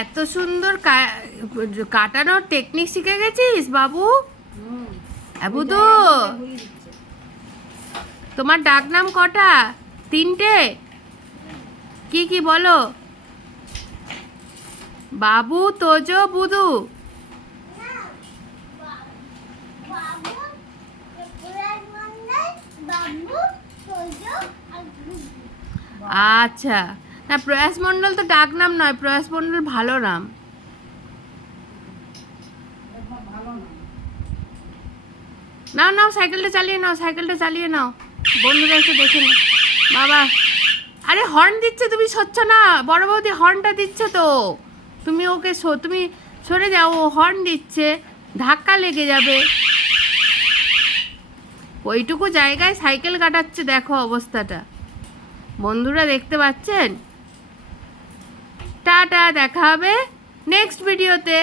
এত সুন্দর কাটানোর টেকনিক শিখে গেছিস বাবু? বুধু, তোমার ডাক নাম কটা? 3টে? কি কি বলো? বাবু, তোজো, বুধু। আচ্ছা, না প্রয়াস মণ্ডল তো ডাক নাম নয়, প্রয়াস মণ্ডল ভালো নাম। নাও নাও, সাইকেলটা চালিয়ে নাও, সাইকেলটা চালিয়ে নাও, বন্ধুরা এসে দেখে নাও। বাবা, আরে হর্ন দিচ্ছে, তুমি সরছো না? বড় বৌদি হর্নটা দিচ্ছে তো, তুমি ওকে তুমি সরে যাও, ও হর্ন দিচ্ছে, ধাক্কা লেগে যাবে। ওইটুকু জায়গায় সাইকেল কাটাচ্ছে, দেখো অবস্থাটা, বন্ধুরা দেখতে পাচ্ছেন? টাটা, দেখা হবে নেক্সট ভিডিওতে।